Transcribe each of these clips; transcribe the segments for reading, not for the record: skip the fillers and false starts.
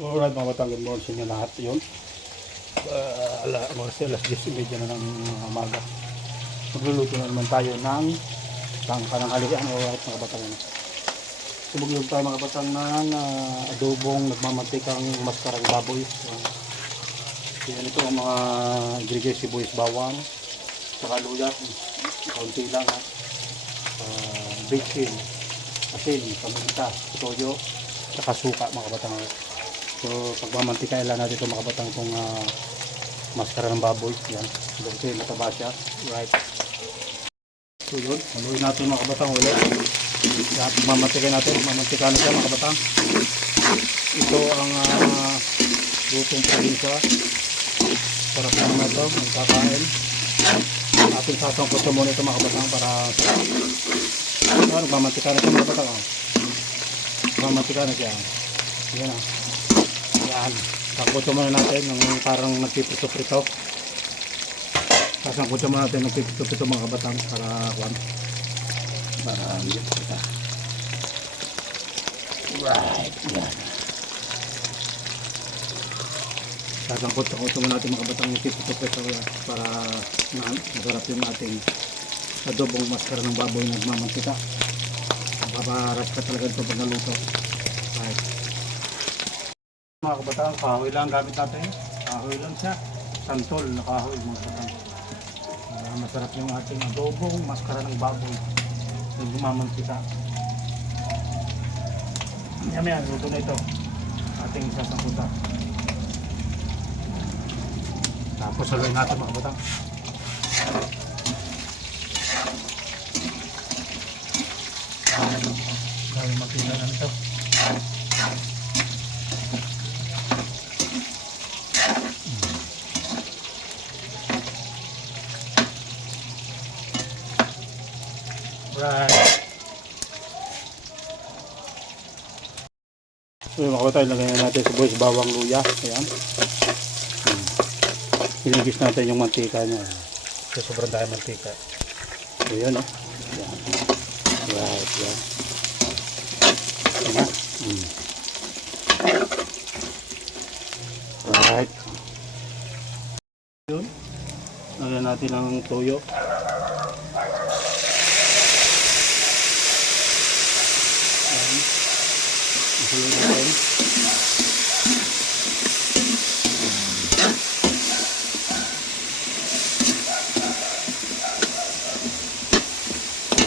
Alright mga batang, good morning sa inyo lahat yun. Alas 10:30 na ng umaga. Magluluto na naman tayo ng pananghalian. Alright mga batang. Sumugyog tayo mga batang ng adobong nagmamantikang maskarang baboy. Yan ito ang mga ingredients: sibuyas, bawang, saka luya, kaunti lang ha. Bitchin, asin, paminta, toyo, saka suka mga batang. So pagmamantikain lang natin ito mga batang itong maskara ng baboy. Yan, kasi mataba siya. Right. So yun, haluin natin mga batang ulit. Yan, pagmamantikain natin, mamantika na siya mga batang. Ito ang lutong probinsya. Sarap naman ito, ang kakain. Ating sasangkot sa muna ito mga batang para sarap. Nagmamantika na siya mga batang. Nagmamantika na siya. Yan ah. Yan, sangkutso muna natin ng parang nagpipito-prito. Sasangkutso muna natin nagpipito-prito mga kabatang para yun kita. Right, yan. Sasangkutso muna natin mga kabatang nagpipito-prito para masarap yung ating adobong maskara ng baboy na nagmamantika. Paparas ka talaga ito pag naluto. Right. Mga kabataan, kahoy lang gamit natin. Kahoy lang siya. Santol na kahoy mga kabataan. Masarap yung ating adobong maskara ng baboy na gumamantika. Yan, luto na ito. Ating sasangkuta. Tapos haluin natin mga kabataan. Dahil makita na ito. Right. So yung mga kabatay, lagyan natin sa boys bawang luya. Ayan. Pinigis natin yung mantika niya. So sobrang dahil mantika. So yan o. Ayan. Right. Yan. Ayan. Right. Yun. Lagyan natin ang toyo.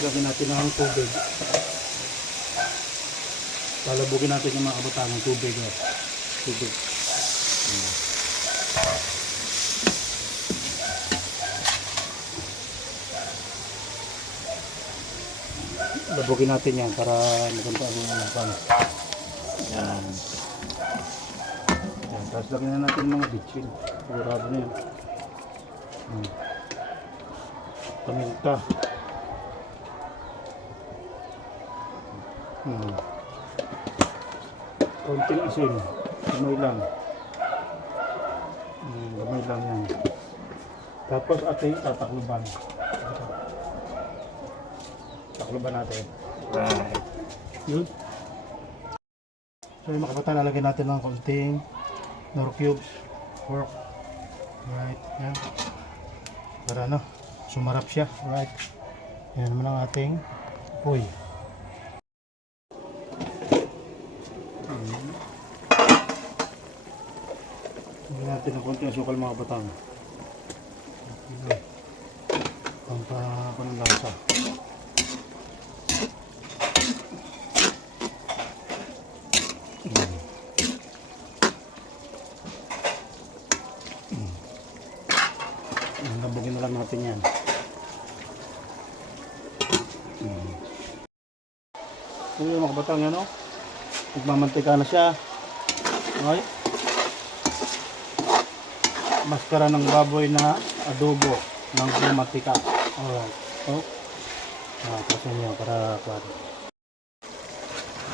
Lagyan natin ng tubig. Lalabugin natin yung mga kabataan ng tubig. Tubig. Labugin natin yan para maganda ang pan. Yan. Yan. Tapos lagyan na natin mga bitchin. Sigurado na yan. Paminta. Konting asin. Gamay lang. Gamay lang yan. Tapos ating tatakluban. Takluban natin. Right. Yun. So yung mga kabataan, lalagyan natin ng konting nor cubes. Pork. Right. Yan. Para sumarap siya. Right. Yan naman ang ating uy. Lagyan natin ng konting asukal mga kabataan. Pampako ng lasa. Labugin na lang natin yan. So yung mga kabatang yan nagmamantika na siya. Okay. Maskara ng baboy na adobo ng mantika. Alright. So, kasi niya para klaro.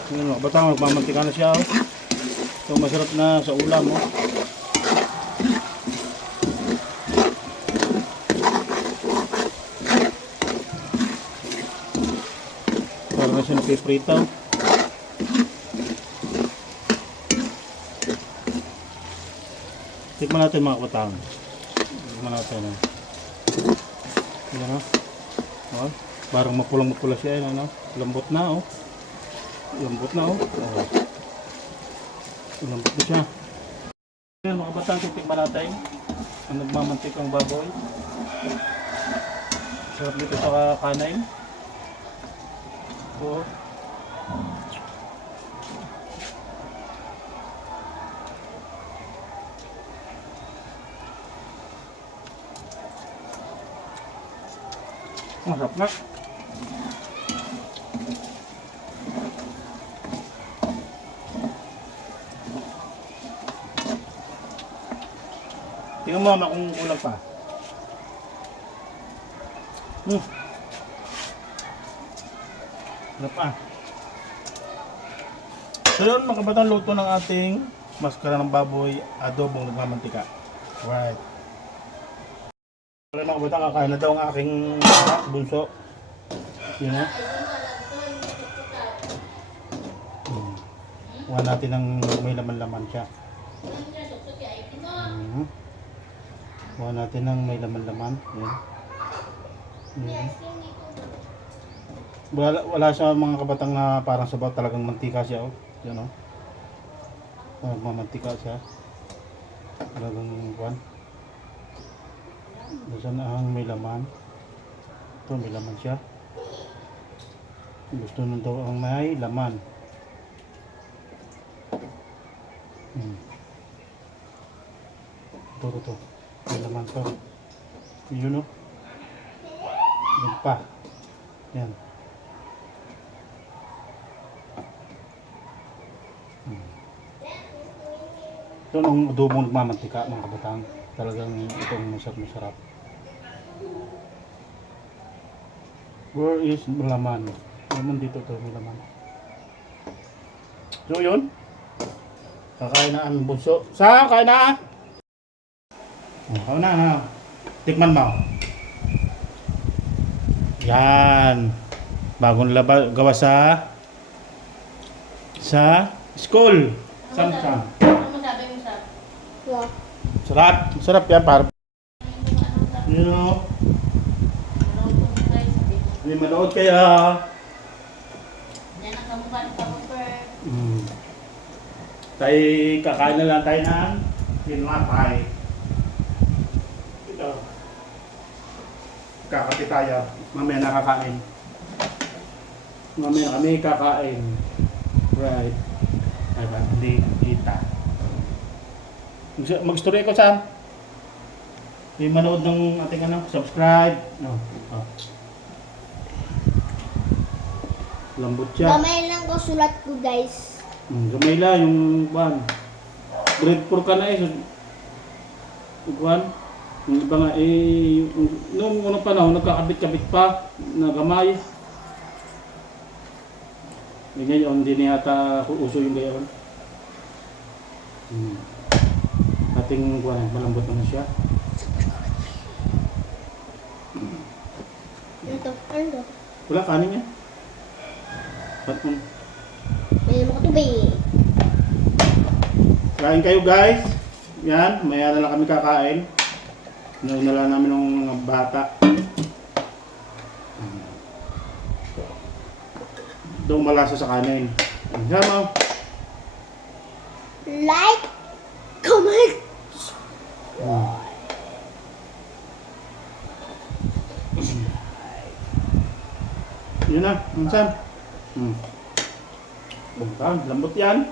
Yung mga kabatang nagmamantika na siya. So masarap na sa ulam. Para na siya napiprito. Tikman natin mga kapatang. Tikman natin. Yan o. Oh. Parang mapulang-mapula siya. Ano? Lambot na oh. Lambot na oh. Oh. Lambot na siya. Yan mga kapatang, titikman natin. Ang nagmamantik ang baboy. Sarap dito sa kanain. Oh. Masarap na. Tingnan mo mama kung kulang pa. Ano pa? So yun mga kabatang, luto ng ating maskara ng baboy, adobong nagmamantika. Right. Wala mga kabatang, kakain na daw ang aking bunso. Yun na. Kuha natin ng may laman-laman siya. Kuha natin ng may laman-laman. Yan. Wala siya mga kabatang na parang sabaw, talagang mantika siya oh. Yan oh. Magmamantika siya. Talagang kuwan. Basta na ang may laman. Ito may laman siya. Gusto nun daw ang may laman. Ito. May laman to. Yun oh. Yan pa. Yan. Ito ang adobong nagmamantika mga kabatang. Talagang itong masarap. Where is laman? Laman dito to, may laman. So yun. Kakain na ang bunso. Kain na! Kain na. Tikman mo. Yan. Bagong gawa sa school. Samsung. Sarap. Sarap yan para. You know. Hindi manood kaya. Yan ang kamukha ng kamukha. Tayo kakain na lang tayo ng tinapay. Ito. Kakape tayo. Mamaya nakakain. Mamaya kami kakain. Right. Ay ba? Hindi kita. Mag-story ko saan? Yung manood ng ating subscribe. No. Oh. Lambot siya. Gamay lang ko sulat ko guys. Gamay lang yung buwan. Grade 4 ka na eh. Yung buwan. Yung iba nga eh. Noong unang panahon nagkakabit-kabit pa na gamay. Ngayon hindi na yata uso yung gayon. Ating buwan, malambot naman siya. Ano? Wala kanin yan. Ba't mo? May mga tubig. Kain kayo guys. Yan, maya na lang kami kakain. Nauna lang namin ng mga bata. Doon malasa sa kanin. Sama. Like, comment. Yun na, minsan. Bungkan, lambot yan.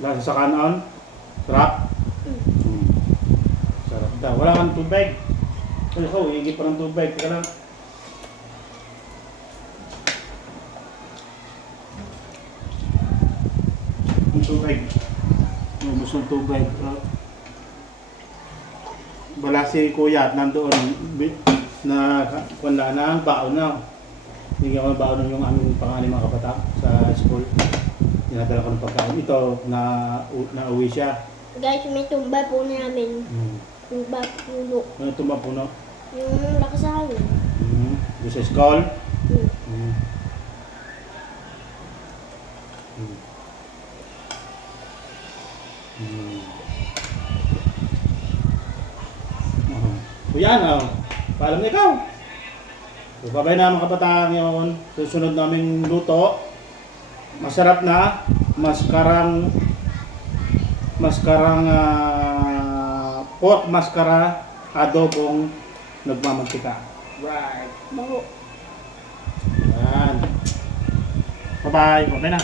Lasa sa kanon. Sarap. Sarap daw. Wala kang tubig. Ikaw, higit pa ng tubig. Teka lang. Yung tubig. Ubus ng tubig. Wala si kuya at nandoon na wala na, baon na. Hindi ako baon yung aming pangalan mga kabata sa school. Dinadala ko ng pagkain. Ito, nauwi siya. Guys, may tumba po namin. Tumba puno. Ano tumba puno? Yung lakasahan. Doon sa school? O yan, paalam na ikaw. So, babay na mga kabataan yun. Susunod namin luto. Masarap na. Maskarang pork maskara adobong nagmamantika. Right. Baho. Yan. Bye-bye. Babay na.